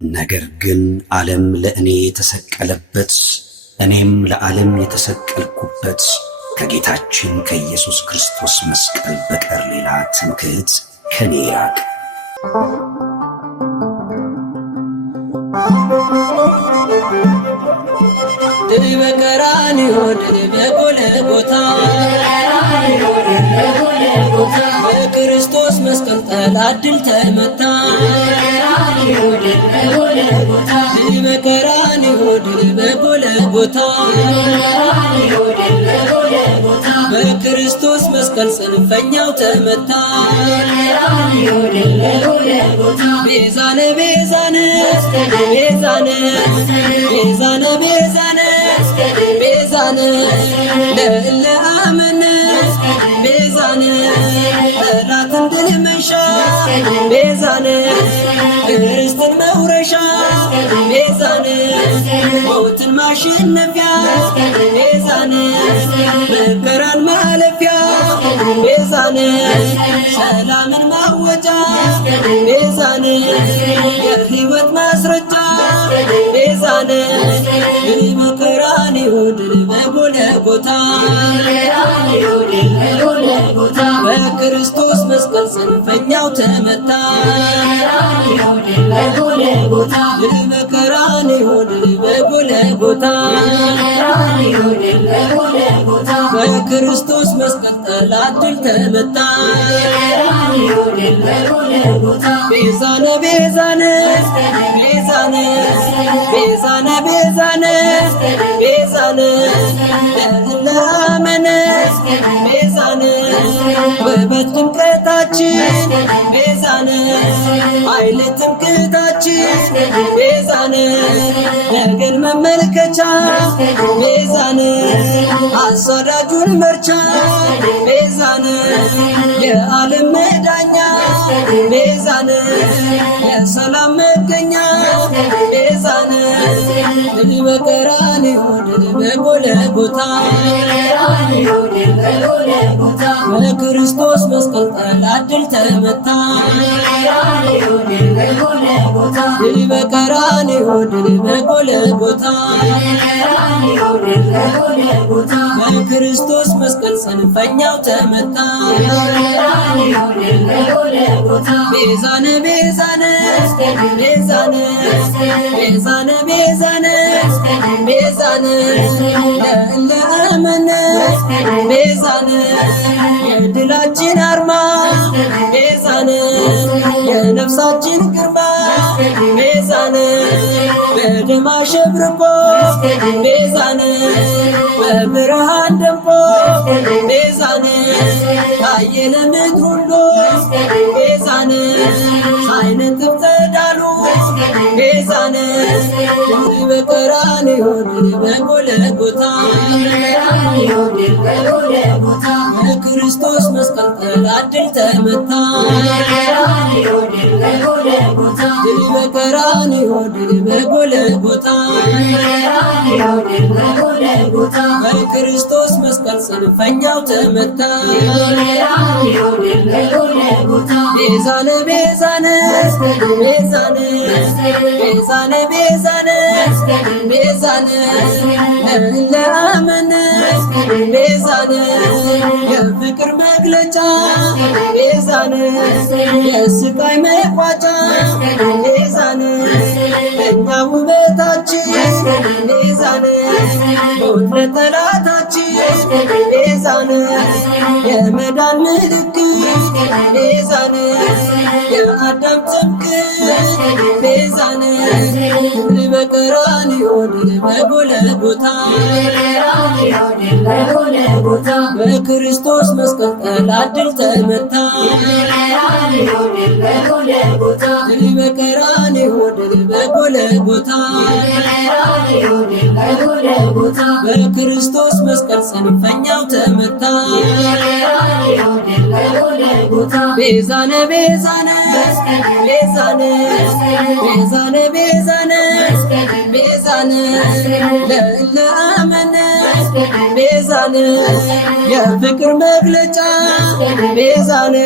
ነገር ግን ዓለም ለእኔ የተሰቀለበት እኔም ለዓለም የተሰቀልኩበት ከጌታችን ከኢየሱስ ክርስቶስ መስቀል በቀር ሌላ ትምክህት ከኔ ይራቅ። ድል በቀራንዮ ድል በጎልጎታ በክርስቶስ መስቀል ጠላት ድል ተመታ። ድል በቀራንዮ ድል በጎልጎታ በክርስቶስ መስቀል ጽንፈኛው ተመታ። ቤዛነ ቤዛነ ቤዛነ ቤዛነ ቤዛነ ቤዛነ ለእለ አመነ ቤዛነ ጠላትን ድል መንሻ ቤዛነ ርስትን መውረሻ ቤዛነ ሞትን ማሸነፊያ ቤዛነ መከራን ማለፊያ ቤዛነ ሰላምን ማወጃ ቤዛነ የሕይወት ማስረጃ ቤዛነ ድል በቀራንዮ ድል በጎልጎታ በክርስቶስ መስቀል ጽንፈኛው ተመታ። ድል በቀራንዮ ድል በጎልጎታ በክርስቶስ መስቀል ጠላት ድል ተመታ። ቤዛነ ቤዛነ ቤዛነ ቤዛነ ቤዛነ ቤዛነ ለእለ አመነ ቤዛነ ውበት ድምቀታችን ቤዛነ ኃይል ትምክህታችን ቤዛነ ነገን መመልከቻ ቤዛነ አሳዳጁን መርቻ ቤዛነ የዓለም መዳኛ ቤዛነ የሰላም መገኛ ቤዛነ ድል በቀራንዮ ድል በጎልጎታ በክርስቶስ መስቀል ጠላት ድል ተመታ። ድል በቀራንዮ ድል በጎልጎታ በክርስቶስ መስቀል ጽንፈኛው ተመታ። ቤዛነ ቤዛነ ቤዛነ ቤዛነ ቤዛነ ቤዛነ ለእለ አመነ ቤዛነ የድላችን አርማ ቤዛነ የነፍሳችን ግርማ ቤዛነ በደም አሸብርቆ ቤዛነ በብርሃን ደምቆ ቤዛነ ታየ ለምድር ሁሉ ቤዛነ ሳይነጥፍ ፀዳሉ ቤዛነ ድል በቀራንዮ ድል በጎልጎታ በክርስቶስ መስቀል ጠላት ድል ተመታ። ድል በቀራንዮ ድል በጎልጎታ በክርስቶስ መስቀል ጽንፈኛው ተመታ። ቤዛነ ቤዛነ ቤዛነ ቤዛነ ቤዛነ ቤዛነ ለእለ አመነ ቤዛነ የፍቅር መግለጫ ቤዛነ የስቃይ መቋጫ ቤዛነ እኛ ውበታችን ቤዛነ ሞት ለጠላታችን ቤዛነ የመዳን ምልክት ቤዛነ የአዳም ትምክህት ቤዛነ ድል በቀራንዮ ድል በጎልጎታ በክርስቶስ መስቀል ጠላት ድል ተመታ። ድል በቀራንዮ ድል በጎልጎታ በክርስቶስ መስቀል ጽንፈኛው ተመታ። ቤዛነ ቤዛነ ቤዛነ ቤዛነ ቤዛነ ቤዛነ ለእለ አመነ ቤዛነ የፍቅር መግለጫ ቤዛነ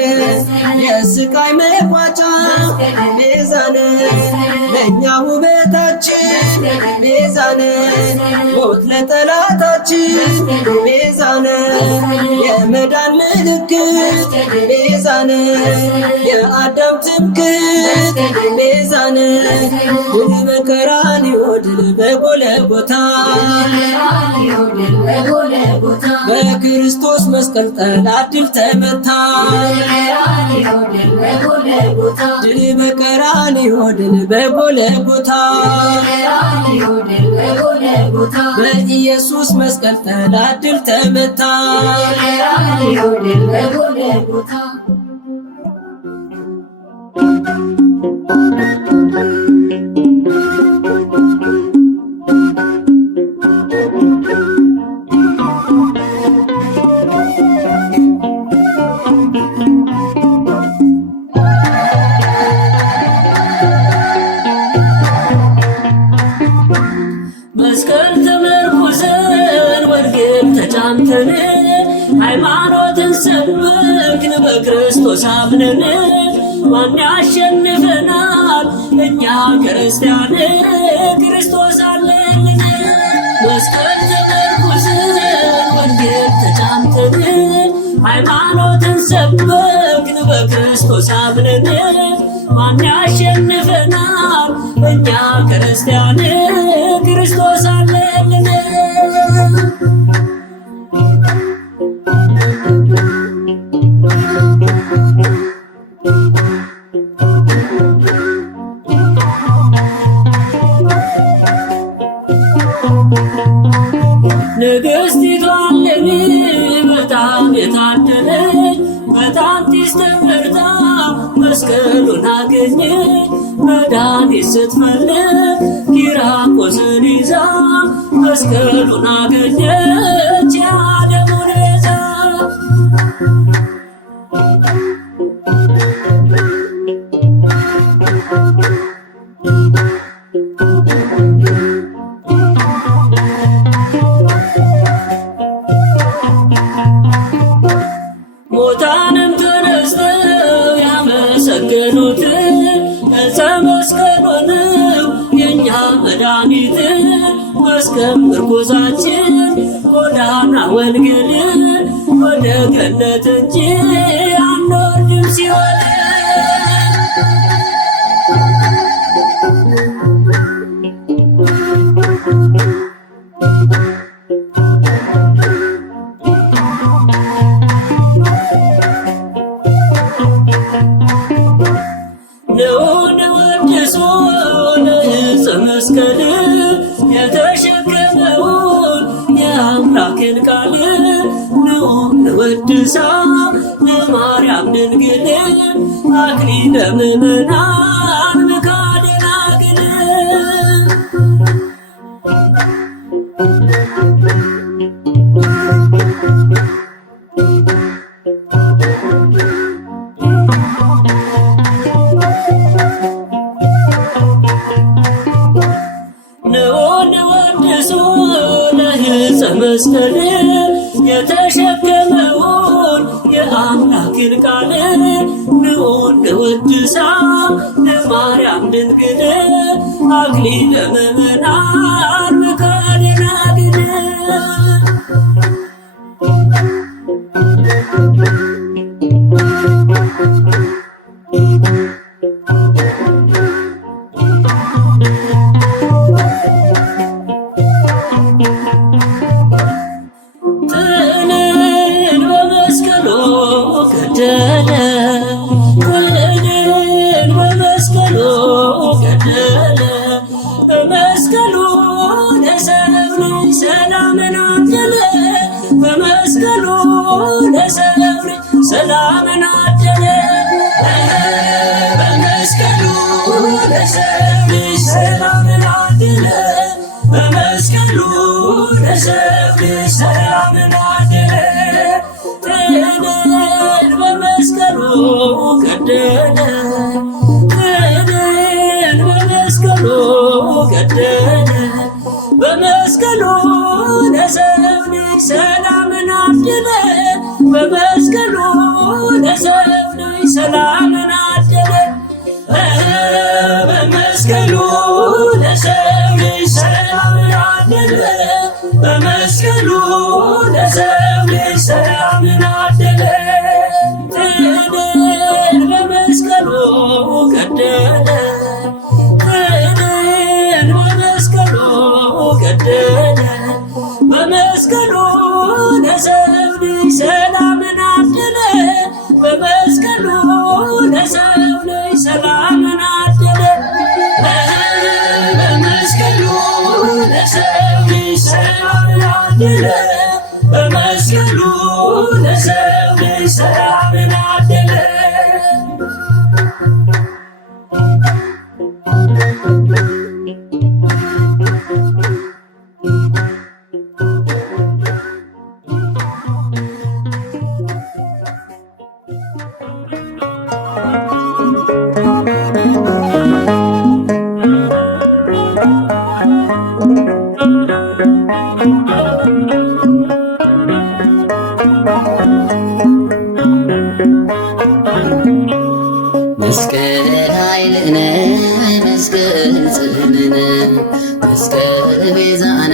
የስቃይ መቋጫ ቤዛነ ለእኛ ውበታችን ቤዛነ ሞት ለጠላታችን ቤዛነ የመዳን ምልክት ቤዛነ የአዳም ትምክህት ቤዛነ ድል በቀራንዮ ድል በጎልጎታ በክርስቶስ መስቀል ጠላት ድል ተመታ ድል በቀራንዮ ድል በጎልጎታ በኢየሱስ መስቀል ጠላት ድል ተመታ መስቀል ተመርኩዘን ወድቅን ተጫምተን ሃይማኖትን ሰበክን በክርስቶስ አምነን ማን ያሸንፈናል እኛ ክርስቲያን ክርስቶስ አለልን መስቀል ተመርኩዘን ወድቅን ተጫምተን ሃይማኖትን ሰበክን በክርስቶስ አምነን ማን ያሸንፈናል እኛ ክርስቲያን ክርስቶስ አለልን ንግሥቲቱ እሌኒ በጣም የታደለች በጣንቲስ ተመርታ መስቀሉን አገኘች መድኃኒት ስትፈልግ ኪራቆስን ይዛ መስቀሉን አገኘች የዓለሙን ቤዛ ሙታንም ተነስተው ያመሰገኑት ዕፀ መስቀሉ ነው የእኛ መድኃኒት መስቀል ምርኩዛችን ጎዳና ወንጌል ወደ ገነት እንጂ አንወርድም ሲኦል መስቀል የተሸከመውን የአምላክን ቃል ንወድሳ ለማርያም ድንግል አክሊለ ምእመናን ምካደ ደናግል መስቀል የተሸከመውን የአምላክን ቃል ንወድሳ ለማርያም ድንግል አክሊለ ምእመናን ምካደ ደናግል በመስቀሉ ለሰው ልጅ ሰላምን አደለ በመስቀሉ ለሰው ልጅ ሰላምን አደለ በመስቀሉ ለሰው ልጅ ሰላምን አደለ በመስቀሉ ለሰው ልጅ ሰላምን አደለ ጥልን በመስቀሉ ገደለ ገደለ በመስቀሉ ለሰው ልጅ ሰላምን አደለ በመስቀሉ ለሰው ልጅ ሰላምን አደለ በመስቀሉ ለሰው ልጅ ሰላምን አደለ በመስቀሉ ለሰው ልጅ ሰላምን አደለ ጥልን በመስቀሉ ገደለ ጥልን በመስቀሉ ገደለ በመስቀሉ ለሰው ልጅ ሰላምን አደለ በመስቀሉ ለሰው ልጅ ሰላምን አደለ በመስቀሉ ለሰው ልጅ ሰላምን አደለ በመስቀሉ ለሰው ልጅ ሰላምን አደለ መስቀል ኃይልነ መስቀል ጽንዕነ መስቀል ቤዛነ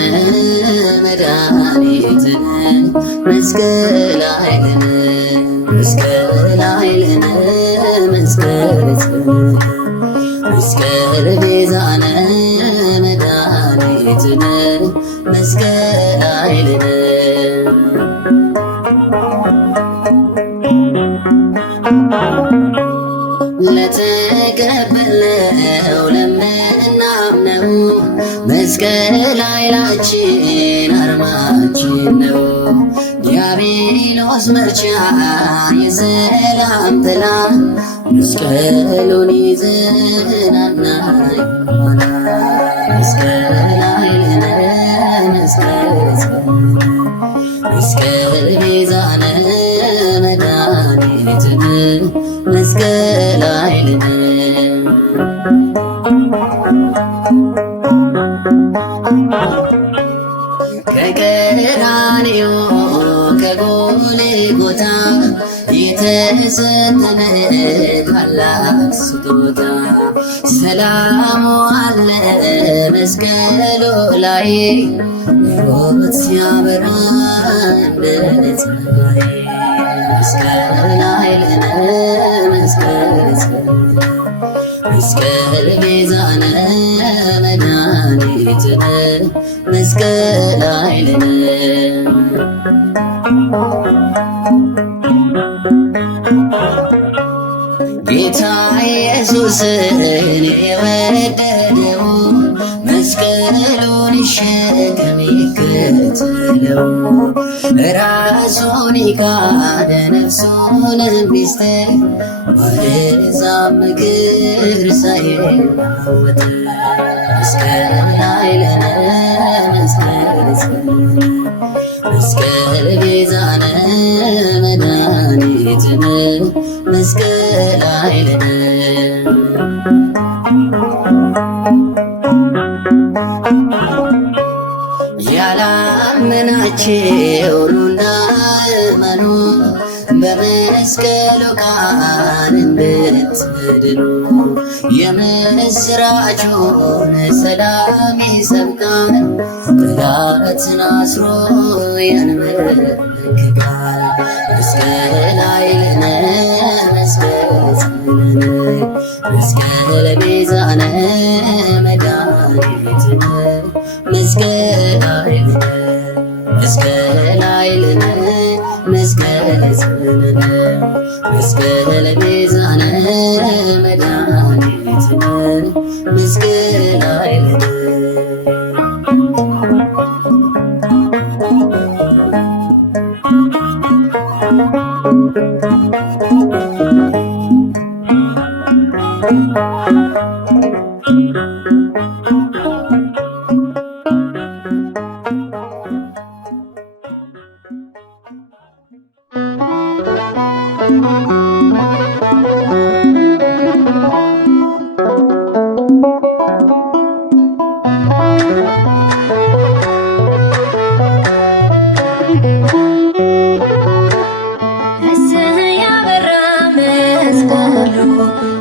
መድኃኒትነ መስቀል ኃይልነ መስቀል ኃይልነ መስቀል ጽንዕነ መስቀል ቤዛነ መድኃኒትነ መስቀል ኃይልነ ለተቀበልነው ለምናምነው መስቀል ኃይላችን አርማችን ነው። ዲያብሎስ መርቻ የሰላም ጥላ መስቀሉን ይዘናና መስቀል ኃይልነ መስቀል ጽንዕነ መስቀል ቤዛነ መድኃኒትነ መስቀል ኃይልነ ከቀራንዮ ከጎልጎታ የተሰጠን ታላቅ ስጦታ ሰላሙ አለ መስቀሉ ላይ ሕይወት ሲያበራ እንደ ፀሐይ መስቀል ኃይልነ መስቀል ጽንዕነ መስቀል ቤዛነ መድኃኒትነ መስቀል ኃይልነ ጌታ ኢየሱስን የወደደው መስቀሉን ይሸከም ይከተለው ራሱን ይካደ ነፍሱንም ቢስት ወደዛም ምክር ሳይናወጥ መስቀል ኃይልነ መስቀል ጽንዕነ መስቀል ቤዛነ መድኃኒትነ መስቀል ኃይልነ ያላመናችሁ ኑና እመኑ በመስቀሉ ቃል እንድትድኑ የምስራቹን ሰላም ይሰብካል ጠላትን አስሮ ያንበረክካል መስቀል ኃይልነ መስቀል ጽንዕነ መስቀል ቤዛነ መድኃኒትነ መስቀል ኃይልነ መስቀል ኃይልነ መስቀል ጽንዕነ መስቀል ቤዛነ መድኃኒትነ መስቀል ኃይልነ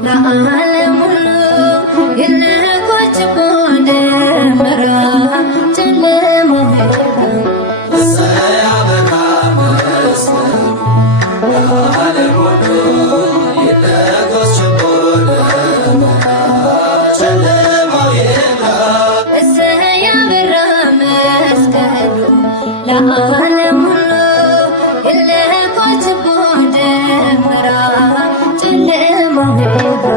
ለዓለም ሁሉ የነኮች ቦደ ለዓለም ሁሉ የለኮት ደመራ ጨለማው ይብራ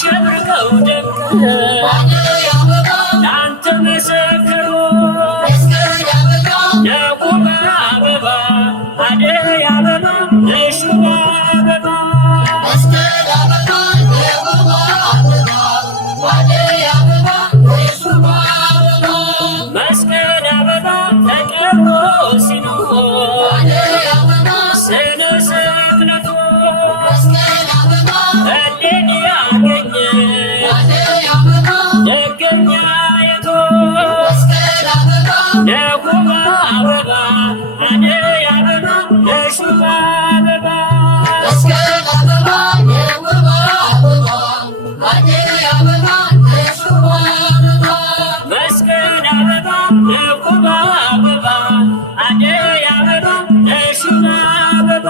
አሸብርቀው ደምቀው ላንተ መሰከሩ የቁም አበባ አደይ አበባ የሹም አበባ መስቀል አበባ ተቀርቦ ሲኖር ስነ ስቅለቱ እኔን ያገኘ ደገኛ የቶ የቁም አበባ አደይ አበባ የሹም አበባ መስቀል አበባ የቁም አበባ አደይ አበባ የሹም አበባ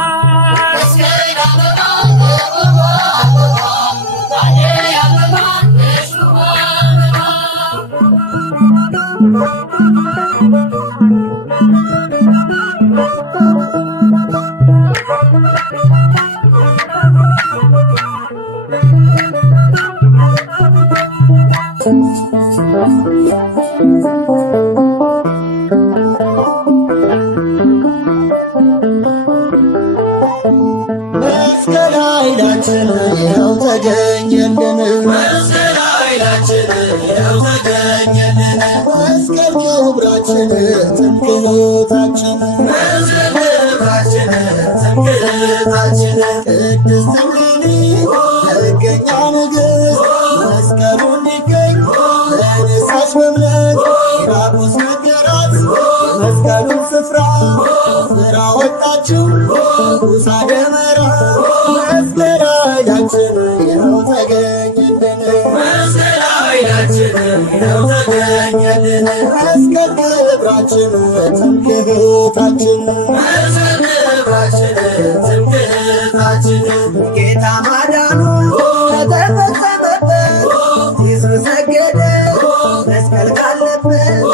መስቀል ኃይላችን ይኸው ተገኘልን፣ መስቀል ኃይላችን ይኸው ተገኘልን፣ መስቀል ክብራችን ትምክህታችን፣ መስቀል ክብራችን ትምክህታችን፣ ቅድስት እሌኒ ደገኛ ንግሥት መስቀሉ እንዲገኝ ተነሳች በእምነት ኪራቆስ ነገራት መስቀሉን ስፍራ ስራ ወጣችው ኩሳ ደመራ መስቀል ኃይላችን ይኸው ተገኘልን፣ መስቀል ኃይላችን ይኸው ተገኘልን፣ መስቀል ክብራችን ትምክህታችን፣ መስቀል ክብራችን ትምክህታችን፣ ጌታ ማዳኑ ከተፈጸመበት ይዙ ሰገደ መስቀል ካለበት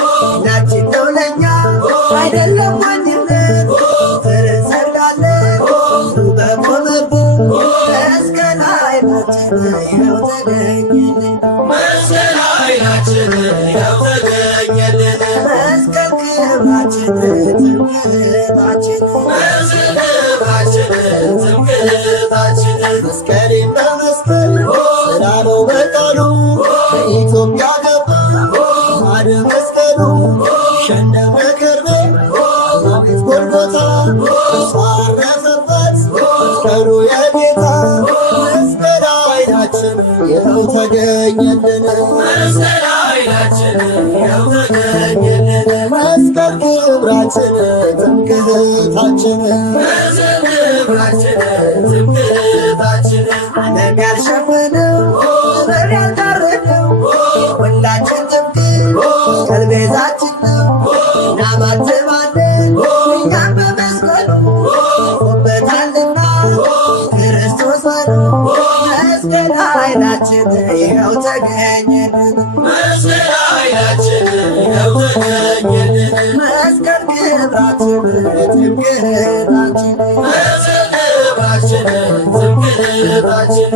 ናችን ነው ለኛ አይደለም ወንድነት ትርሰዳለን በቆመብን መስቀል ኃይላችን ይኸው ተገኘልን፣ መስቀል ኃይላችን ይኸው ተገኘልን፣ መስቀል ክብራችን ትምክህታችን፣ መስቀል ክብራችን ትምክህታችን፣ መስቀሌን በመስቀል ስላለው በቃሉ በኢትዮጵያ ገባ ማደ መስቀሉ ሸንደመ ከርቤ አቤት ጎልጎታ አረፈበት መስቀሉ የጌታ መስቀል ኃይላችን ይኸው ተገኘልን፣ መስቀል ኃይላችን ይኸው ተገኘልን፣ መስቀል ክብራችን ትምክህታችን፣ መስቀል ክብራችን ትምክህታችን፣ ዓለም ያልሸፈነው ጥበብ ያልጋረደው ሁላችን ትምክህት መስቀል ቤዛችን ነው እናማትባለን እኛም በመስቀሉ ቆበታልና ክርስቶስ በሉ መስቀል ኃይላችን ይኸው ተገኘልን፣ መስቀል ኃይላችን ይኸው ተገኘልን፣ መስቀል ክብራችን ትምክህታችን፣ መስቀል ክብራችን ትምክህታችን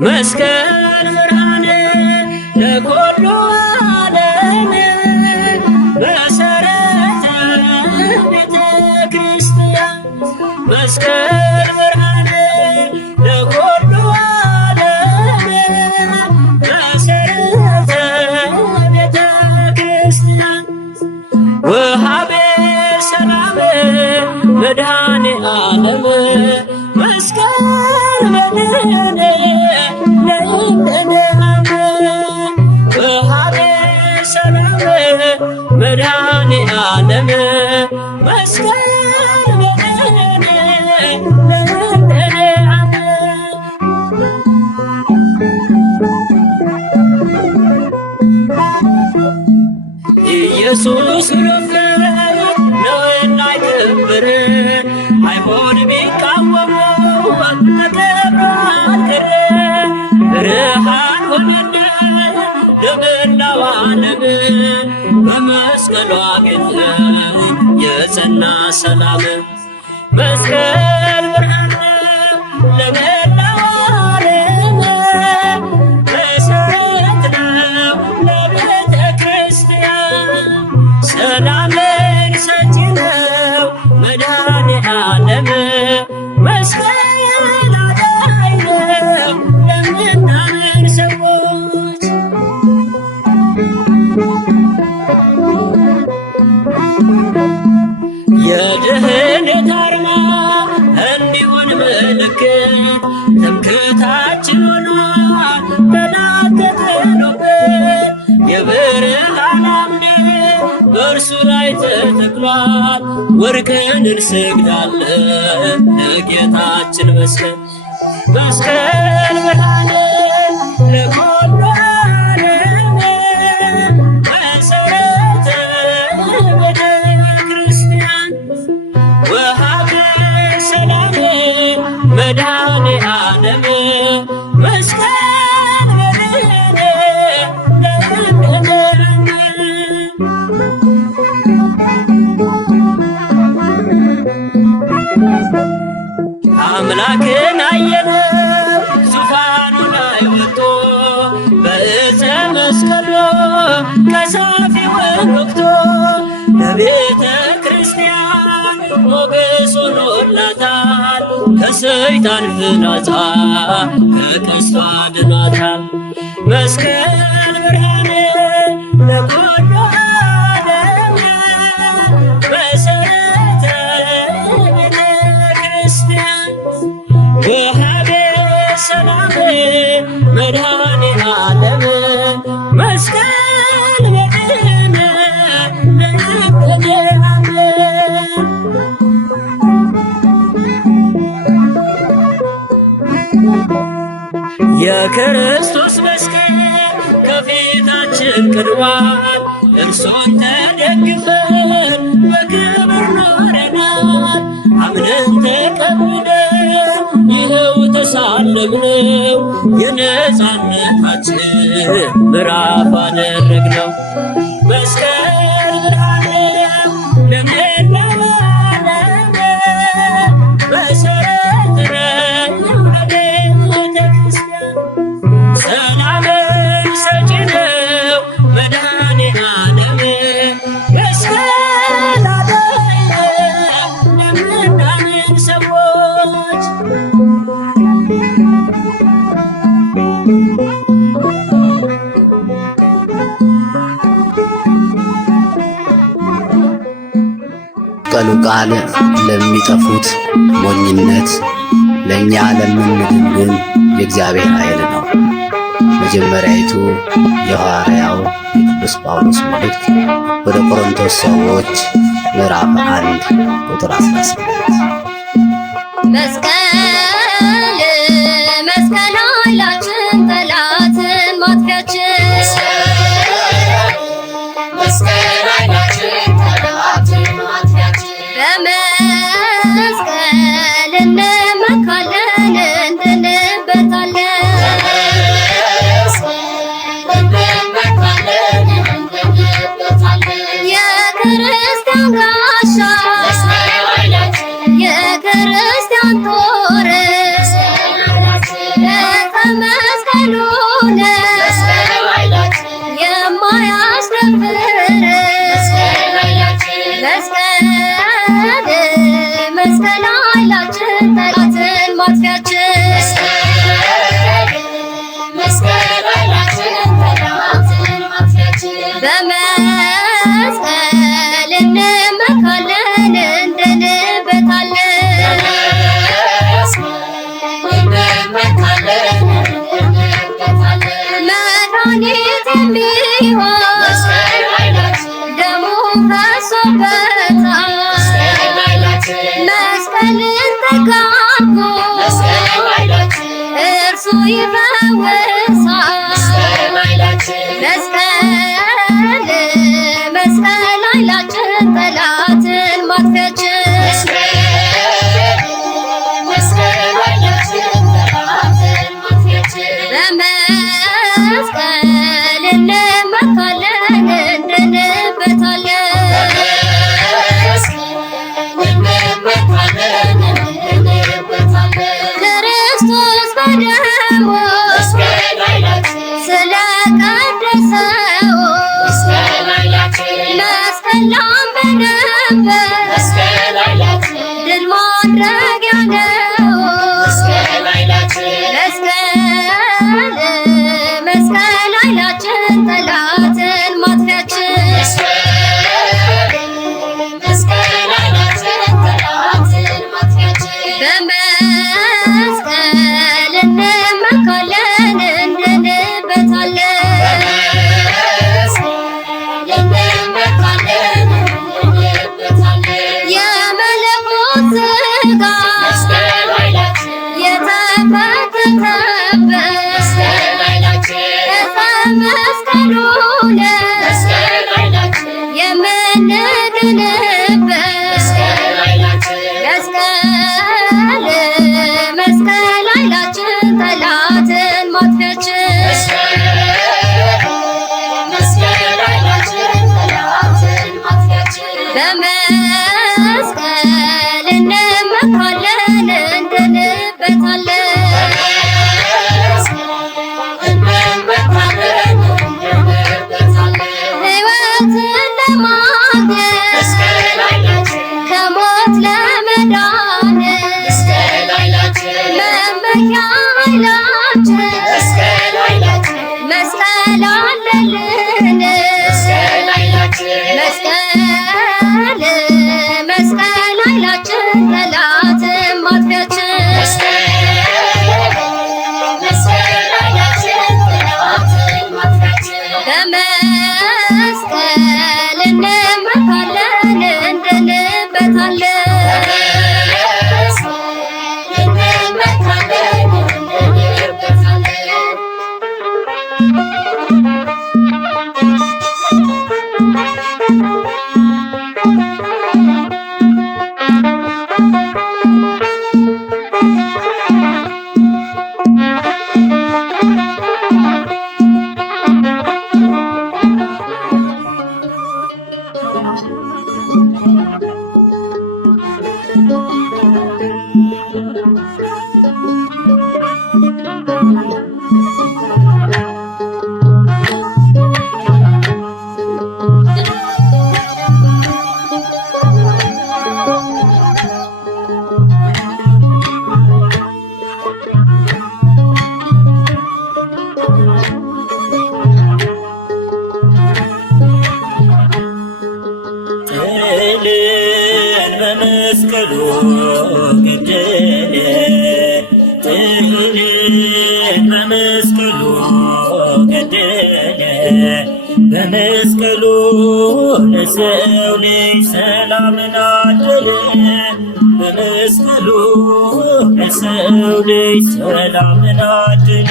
መስቀል ብርሃነ ለኩሉ ዓለም መሰረተ ቤተ ክርስቲያን መስቀል ብርሃነ ለኩሉ ዓለም መሰረተ ቤተ ክርስቲያን ወሃቤ ሰላም መድኃኔ ዓለም መስቀል መድኃኔ ለእንደናመ ወሃቤ ሰላም ዓለም መስቀል በደኔ ለእኔ አለ። ኢየሱስ ነውና ይክበር አይሆን ቢቃወሙ ተከብሮ አልቀረ ብርሃን ሆነና ለመላው ዓለም በመስቀሉ አገኘን የጸና ሰላም። መስቀል ብርሃን ነው ለመላው ዓለም መሰረት ነው ለቤተ ክርስቲያን ሰላምን ሰጪ ነው መድኃኔ ዓለም መስቀል አዳኝ ነው ለምናምን ሰዎች። የድህነት አርማ እንዲሆን ምልክት ትምክህታችን ሆኗል ጠላት ተጥሎበት የብርሃን አምድ በእርሱ ላይ ተተክሏል። ወድቀን እንሰግዳለን ለጌታችን መስቀል። መስቀል ብርሃን ለኩሉ ዓለም መሰረተ ቤተ ክርስቲያን ወሃበ ሰላም መድኃኔ ዓለም መስቀል በደኔ ለእኔ አምላክን አየነው ዙፋኑ ላይ ወጥቶ በዕፀ መስቀሉ ቀሳፊውን ወግቶ ለቤተ ክርስቲያን ሞገስ ሆኖላታል። ከሰይጣን ፍላጻ ከቀስቱ አድኗታል። መስቀል ብርሃን ለኩሉ ዓለም መሰረተ ቤተ ክርስቲያን ወሃበ ሰላም መድኃኔ ዓለም መስቀል በደኔ ለእኔ አለ። የክርስቶስ መስቀል ከፊታችን ቀድሟል። እርሱን ተደግፈን በክብር ኖረናል። አምነን ተቀብለን ይኸው ተሳለምነው የነፃነታችን ምዕራፍ አደረግነው። መስቀል ብርሃን ለመላው ዓለም መሰረት ነው ለቤተ ክርስቲያን ሰላምን ሰጪ ነው መድኃኔ ዓለም መስቀል አዳኝ ነው ለምናምን ሰዎች። መስቀሉ ቃል ለሚጠፉት ሞኝነት፣ ለእኛ ለምንድን ግን የእግዚአብሔር ኃይል ነው። መጀመሪያይቱ የሐዋርያው የቅዱስ ጳውሎስ መልእክት ወደ ቆሮንቶስ ሰዎች ምዕራፍ 1 ቁጥር 18 መስቀል ኃይላችን ጠላትን ማጥፊያችን በመስቀል እንመካለን እንድንበታለን የክርስቲያን ጋሻ የክርስቲያን ጦር ከመስቀሉ የማያስደፍር መስቀል ኃይላችን ጠላትን ማጥፊያችን በመስቀል እንመካለን እንድንበታለን መድኃኒት የሚሆን ደሙ ፈሶበት መስቀል መስቀል ኃይላችን ጠላትን ማጥፊያችን በመስቀል እንመካለን እንድንበታለን ክርስቶስ በደሙ ስለቀደሰው መስቀል ላመነበት ድል ማድረጊያ ነው። መስቀል ኃይላችን ጠላትን ማጥፊያችን በመስቀል እንመካለን እንድንበታለን የመለኮት ሥጋ የተፈተተበት መስቀሉ የምንድንበት መስቀል ኃይላችን ጠላትን ማጥፊያችን በመስቀል እንመካለን እንድንበታለን ሕይወትን ለማግኘት ከሞት ለመዳን መመኪያ ኃይላችን መስቀል አለልን መስቀል ኃይላችን ጠላትን ማጥፊያችን በመስቀል እንመካለን እንድንበታለን ጥልን በመስቀሉ ገደለ ጥልን በመስቀሉ ገደለ በመስቀሉ ለሰው ልጅ ሰላምን አደለ በመስቀሉ ለሰው ልጅ ሰላምን አደለ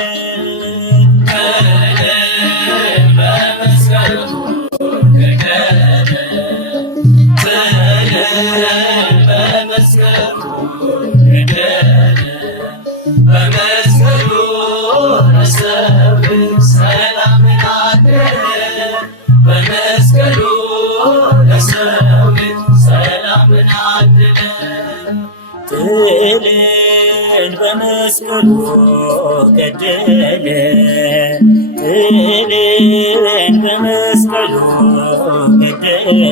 ጥልን በመስቀሉ ገደለ ጥልን በመስቀሉ ገደለ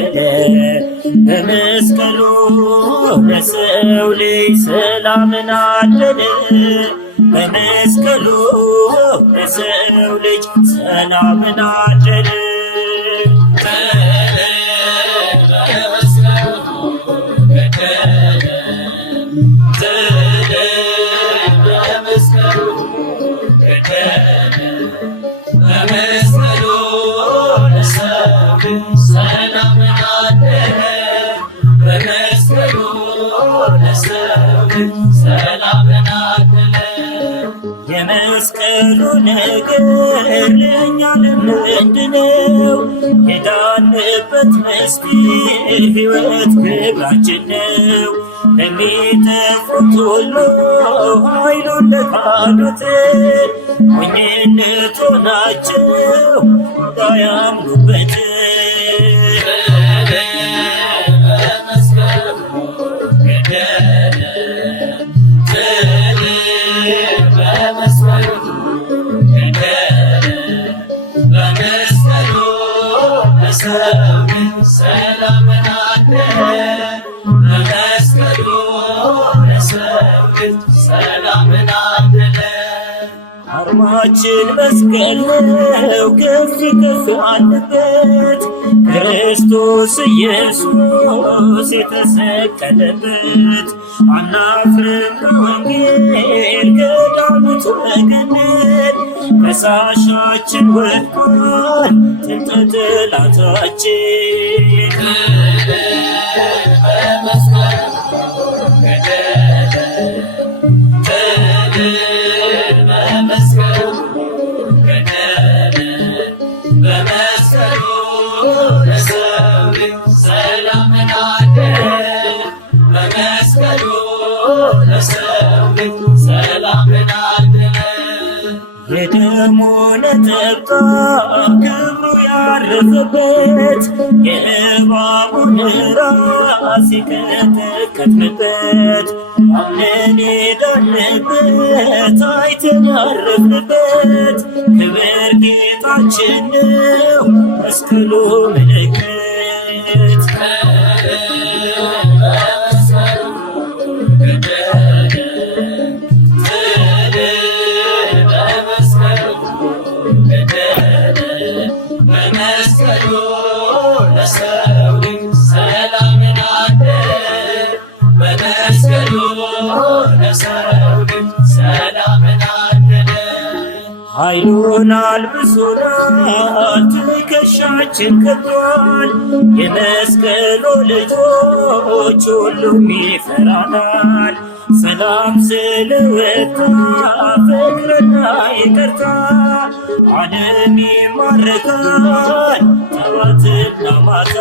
በመስቀሉ ለሰው ልጅ ሰላምን አደለ በመስቀሉ ለሰው ልጅ ሰላምን አደለ የመስቀሉ ነገር ለእኛ ለምንድነው? የዳንበት ምስጢር ሕይወት ክብራችን ነው። ለሚጠፉት ሁሉ ኃይሉን ለካዱት ሞኝነት ሆናቸው እንዳያምኑበት። ሰላምን አለ በመስቀሉ ለሰው ልጅ ሰላምን አለ። አርማችን መስቀል ነው ከፍ ከፍ አለበት ክርስቶስ ኢየሱስ የተሰቀለበት። አናፍርም በወንጌል ከዳኑት ወገነት ከሳሻችን ወድቋል ጥንተ ጠላታችን። በመስቀሉ ለሰው ልጅ ሰላምን አለ በመስቀሉ ለሰው ልጅ ሰላምን አለ። የደሙ ነጠብጣብ ክብሩ ያረፈበት የእባቡን ራስ የቀጠቀጥንበት አምነን የዳንበት አይተን ያረፍንበት ክብር ጌታችን ነው መስቀሉ ምልክት። በመስቀሉ ለሰው ልጅ ሰላምን አለ በመስቀሉ ለሰው ልጅ ሰላምን አለ። ኃይሉን አልብሶናል ትከሻችን ከብዷል የመስቀሉ ልጆች ሁሉም ይፈራናል። ሰላም ስለወጣ ፍቅርና ይቅርታ ዓለም ይማረካል ጠዋትና ማታ።